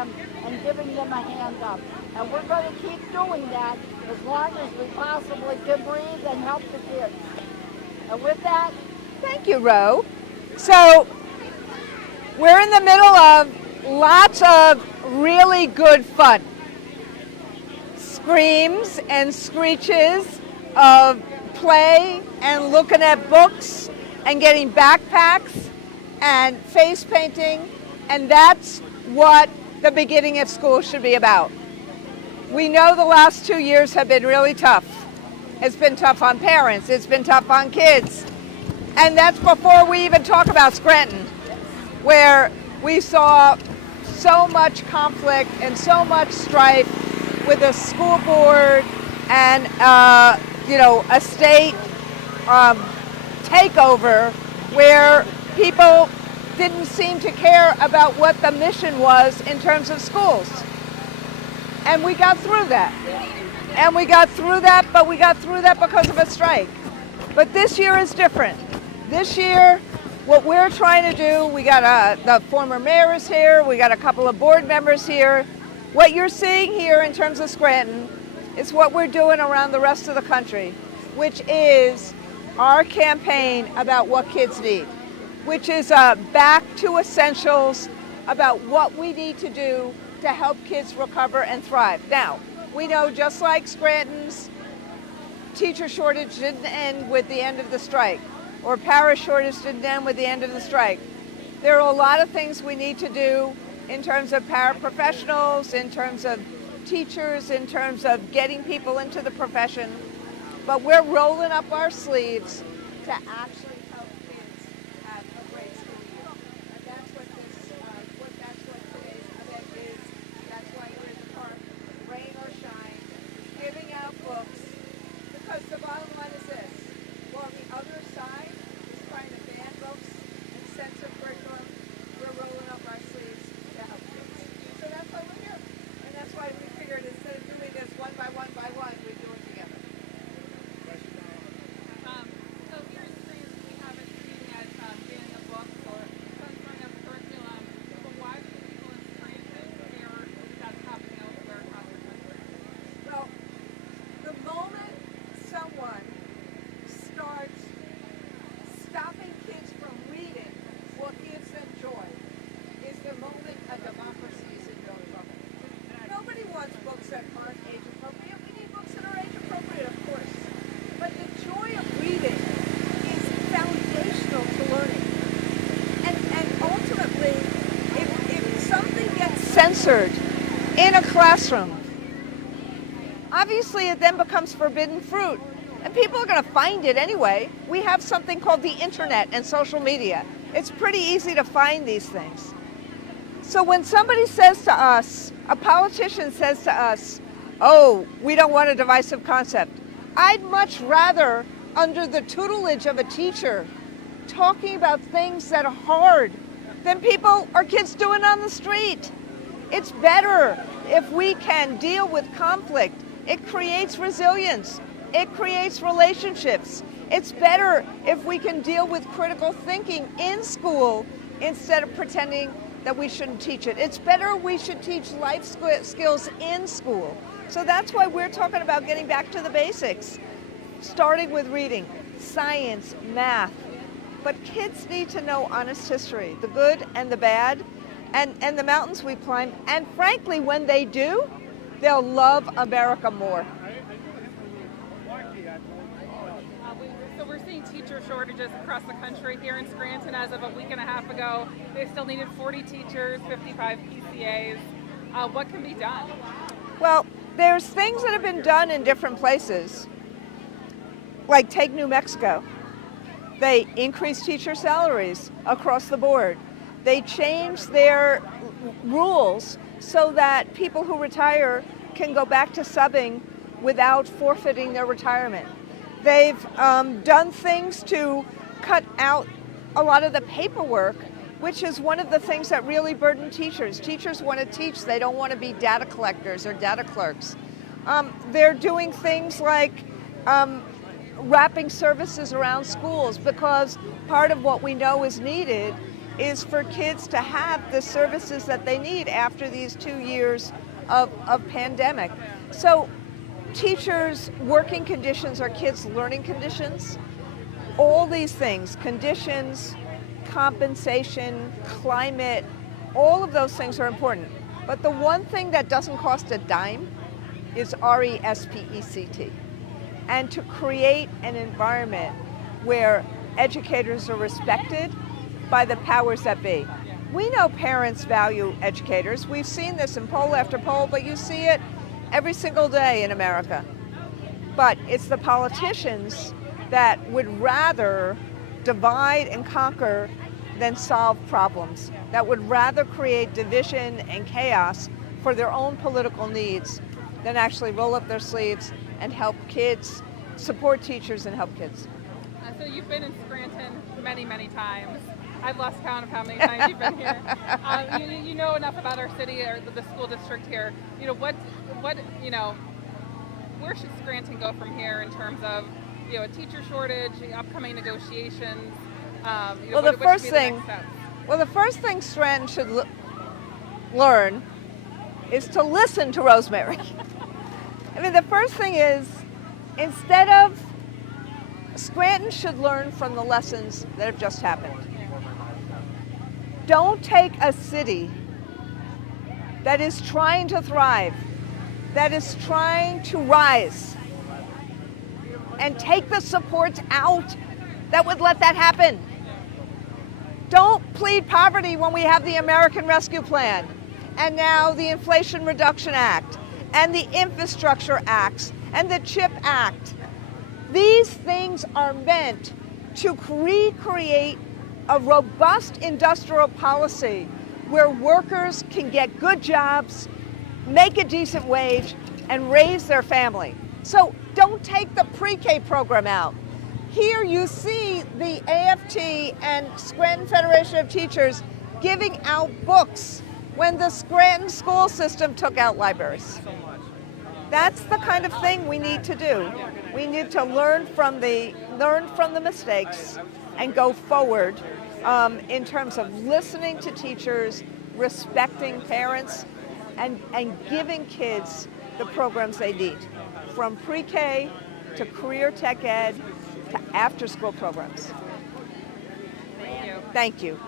them and giving them a hand up. And we're going to keep doing that as long as we possibly can breathe and help the kids. And with that, thank you, Ro. So we're in the middle of lots of really good fun. Screams and screeches of play and looking at books and getting backpacks and face painting, and that's what the beginning of school should be about. We know the last 2 years have been really tough. It's been tough on parents, it's been tough on kids, and that's before we even talk about Scranton, where we saw so much conflict and so much strife with the school board and a state takeover where people didn't seem to care about what the mission was in terms of schools. And we got through that. And we got through that, but we got through that because of a strike. But this year is different. This year, what we're trying to do, we got the former mayor is here, we got a couple of board members here. What you're seeing here in terms of Scranton is what we're doing around the rest of the country, which is our campaign about what kids need, which is back to essentials about what we need to do to help kids recover and thrive. Now, we know just like Scranton's teacher shortage didn't end with the end of the strike, or para shortage didn't end with the end of the strike. There are a lot of things we need to do in terms of paraprofessionals, in terms of teachers, in terms of getting people into the profession, but we're rolling up our sleeves to actually help kids have a great school year. And that's what today's event is. That's why we're in the park, rain or shine, giving out books, because the bottom line is this: while the other side is trying to ban books and censor curriculum, we're rolling up our sleeves to help kids. So that's why we're here. And that's why we figured instead of doing this one by one, we do it together. So here in Scranton, we haven't seen that banning of books or censoring of curriculum. But why do the people in Scranton care that's happening elsewhere across the country? Well, the moment someone starts stopping kids from reading what gives them joy is the moment a democracy is in real trouble. Nobody wants books that aren't age appropriate. We need books that are age appropriate, of course. But the joy of reading is foundational to learning. And ultimately, if something gets censored in a classroom, obviously it then becomes forbidden fruit. And people are going to find it anyway. We have something called the internet and social media. It's pretty easy to find these things. So when somebody says to us, a politician says to us, oh, we don't want a divisive concept, I'd much rather, under the tutelage of a teacher, talking about things that are hard than people or kids doing on the street. It's better if we can deal with conflict. It creates resilience. It creates relationships. It's better if we can deal with critical thinking in school instead of pretending that we shouldn't teach it. It's better we should teach life skills in school. So that's why we're talking about getting back to the basics, starting with reading, science, math. But kids need to know honest history, the good and the bad, and the mountains we climb. And frankly, when they do, they'll love America more. So we're seeing teacher shortages across the country. Here in Scranton, as of a week and a half ago, they still needed 40 teachers, 55 PCAs. What can be done? Well, there's things that have been done in different places. Like take New Mexico. They increased teacher salaries across the board. They changed their rules so that people who retire can go back to subbing without forfeiting their retirement. They've done things to cut out a lot of the paperwork, which is one of the things that really burden teachers. Teachers want to teach, they don't want to be data collectors or data clerks. They're doing things like wrapping services around schools, because part of what we know is needed is for kids to have the services that they need after these 2 years of pandemic. So teachers' working conditions are kids' learning conditions. All these things, conditions, compensation, climate, all of those things are important. But the one thing that doesn't cost a dime is RESPECT. And to create an environment where educators are respected by the powers that be. We know parents value educators. We've seen this in poll after poll, but you see it every single day in America. But it's the politicians that would rather divide and conquer than solve problems, that would rather create division and chaos for their own political needs than actually roll up their sleeves and help kids, support teachers and help kids. So you've been in Scranton many, many times. I've lost count of how many times you've been here. You know enough about our city or the school district here. You know, what, where should Scranton go from here in terms of, a teacher shortage, upcoming negotiations? The first thing Scranton should learn is to listen to Rosemary. I mean, the first thing is, Scranton should learn from the lessons that have just happened. Don't take a city that is trying to thrive, that is trying to rise, and take the supports out that would let that happen. Don't plead poverty when we have the American Rescue Plan, and now the Inflation Reduction Act, and the Infrastructure Acts, and the CHIP Act. These things are meant to recreate a robust industrial policy where workers can get good jobs, make a decent wage, and raise their family. So don't take the pre-K program out. Here you see the AFT and Scranton Federation of Teachers giving out books when the Scranton school system took out libraries. That's the kind of thing we need to do. We need to learn from the mistakes and go forward in terms of listening to teachers, respecting parents, and giving kids the programs they need, from pre-K to career tech ed to after-school programs. Thank you. Thank you.